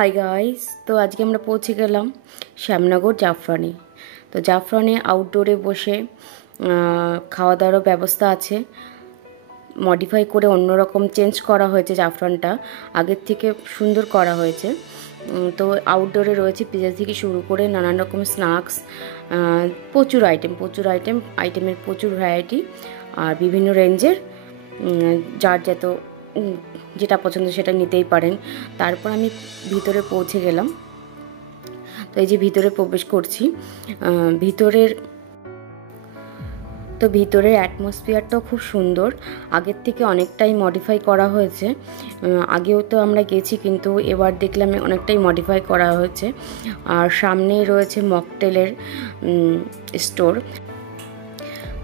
Hi guys, তো আজকে আমরা পৌঁছে গেলাম শ্যামনগর জাফরানে। তো জাফরানে আউটডোরে বসে খাওয়া দাওয়ার ব্যবস্থা আছে, মডিফাই করে অন্যরকম চেঞ্জ করা হয়েছে। জাফরানটা আগের থেকে সুন্দর করা হয়েছে। তো আউটডোরে রয়েছে পিৎজা থেকে শুরু করে নানান রকম স্ন্যাক্স, প্রচুর আইটেমের প্রচুর ভ্যারাইটি আর বিভিন্ন রেঞ্জের। যার যেটা পছন্দ সেটা নিতেই পারেন। তারপর আমি ভিতরে পৌঁছে গেলাম। তো এই যে ভিতরে প্রবেশ করছি, ভিতরের অ্যাটমসফিয়ারটাও খুব সুন্দর, আগের থেকে অনেকটাই মডিফাই করা হয়েছে। আগেও তো আমরা গেছি, কিন্তু এবার দেখলাম অনেকটাই মডিফাই করা হয়েছে। আর সামনেই রয়েছে মকটেলের স্টোর।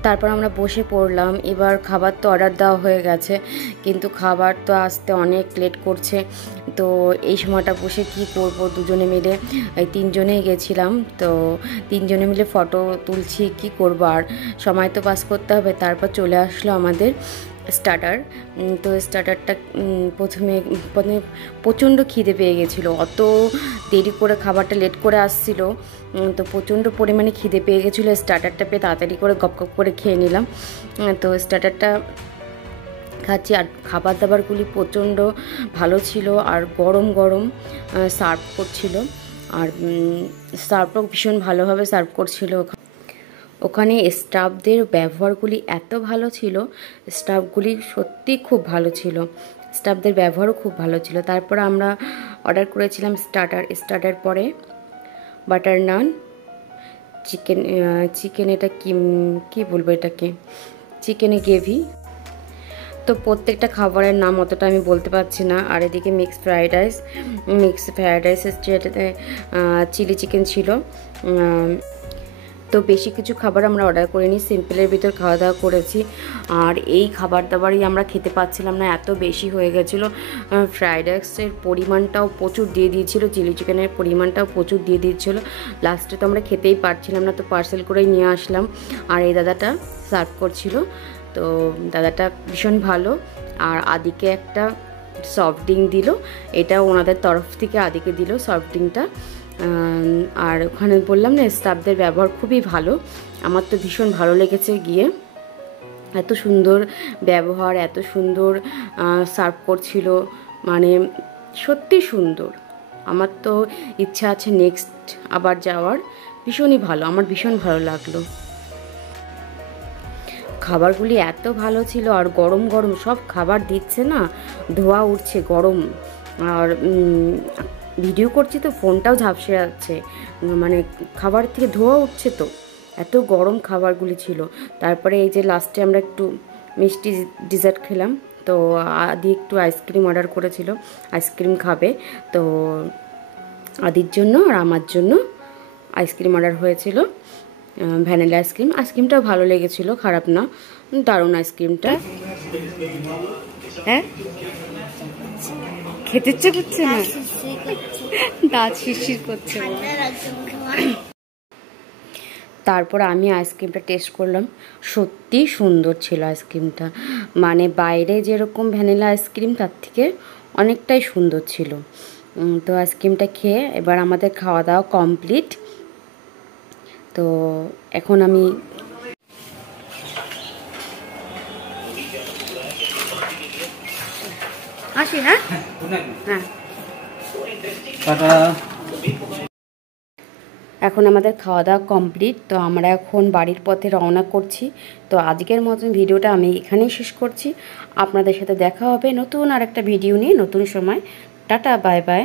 তারপর আমরা বসে পড়লাম। এবার খাবার তো অর্ডার দেওয়া হয়ে গেছে, কিন্তু খাবার তো আসতে অনেক লেট করছে। তো এই সময়টা বসে কি করব, দুজনে মিলে এই তিনজনেই গেছিলাম। তো তিনজনে মিলে ফটো তুলছি, কি করব, আর সময় তো পাস করতে হবে। তারপর চলে আসলো আমাদের স্টার্টার। তো স্টার্টারটা প্রথমে প্রচণ্ড খিদে পেয়ে গেছিলো, অত দেরি করে খাবারটা লেট করে আসছিল। তো প্রচণ্ড পরিমাণে খিদে পেয়ে গেছিলো। স্টার্টারটা পেয়ে তাড়াতাড়ি করে গপ করে খেয়ে নিলাম। তো স্টার্টারটা খাচ্ছি, আর খাবার দাবারগুলি প্রচণ্ড ভালো ছিল, আর গরম গরম সার্ভ করছিল, আর সার্ভটাও ভীষণ ভালোভাবে সার্ভ করছিল। ওখানে স্টাফদের ব্যবহারগুলি এত ভালো ছিল, স্টাফগুলি সত্যি খুব ভালো ছিল, স্টাফদের ব্যবহারও খুব ভালো ছিল। তারপর আমরা অর্ডার করেছিলাম স্টার্টার পরে বাটার নান, চিকেন এটা কি বলবো, এটাকে চিকেনে গ্রেভি। তো প্রত্যেকটা খাবারের নাম অতটা আমি বলতে পারছি না। আর এদিকে মিক্সড ফ্রাইড রাইসের যেটাতে চিলি চিকেন ছিল। তো বেশি কিছু খাবার আমরা অর্ডার করিনি, সিম্পলের ভিতর খাওয়া দাওয়া করেছি। আর এই খাবার দাবারই আমরা খেতে পাচ্ছিলাম না, এত বেশি হয়ে গেছিলো। ফ্রাইড রাইসের পরিমাণটাও প্রচুর দিয়ে দিয়েছিল, চিলি চিকেনের পরিমাণটাও প্রচুর দিয়ে দিয়েছিলো। লাস্টে তো আমরা খেতেই পারছিলাম না, তো পার্সেল করেই নিয়ে আসলাম। আর এই দাদাটা সার্ভ করছিল, তো দাদাটা ভীষণ ভালো। আর আদিকে একটা সফট ড্রিঙ্ক দিল, এটা ওনাদের তরফ থেকে আদিকে দিল সফট ড্রিঙ্কটা। আর ওখানে বললাম না, স্টাফদের ব্যবহার খুবই ভালো, আমার তো ভীষণ ভালো লেগেছে গিয়ে। এত সুন্দর ব্যবহার, এত সুন্দর সার্ভ করছিল, মানে সত্যি সুন্দর। আমার তো ইচ্ছা আছে নেক্সট আবার যাওয়ার, ভীষণই ভালো, আমার ভীষণ ভালো লাগলো। খাবারগুলি এত ভালো ছিল, আর গরম গরম সব খাবার দিচ্ছে না, ধোয়া উঠছে গরম। আর ভিডিও করছি তো ফোনটাও ঝাপসে যাচ্ছে, মানে খাবার থেকে ধোয়া উঠছে, তো এত গরম খাবারগুলি ছিল। তারপরে এই যে লাস্টে আমরা একটু মিষ্টি ডিজার্ট খেলাম। তো আদি একটু আইসক্রিম অর্ডার করেছিল, আইসক্রিম খাবে। তো আদির জন্য আর আমার জন্য আইসক্রিম অর্ডার হয়েছিল, ভ্যানিলা আইসক্রিমটাও ভালো লেগেছিল, খারাপ না, দারুণ আইসক্রিমটা। হ্যাঁ, খেতে ইচ্ছে করছে না, দাঁত শিরশির করছে। তারপর আমি আইসক্রিমটা টেস্ট করলাম, সত্যি সুন্দর ছিল আইসক্রিমটা, মানে বাইরে যেরকম ভ্যানিলা আইসক্রিম তার থেকে অনেকটাই সুন্দর ছিল। তো আইসক্রিমটা খেয়ে এবার আমাদের খাওয়া দাওয়া কমপ্লিট। তো এখন আমি আসি। হ্যাঁ হ্যাঁ, এখন আমাদের খাওয়া দাওয়া কমপ্লিট। তো আমরা এখন বাড়ির পথে রওনা করছি। তো আজকের মতন ভিডিওটা আমি এখানেই শেষ করছি। আপনাদের সাথে দেখা হবে নতুন আর একটা ভিডিও নিয়ে, নতুন সময়। Tata, bye bye.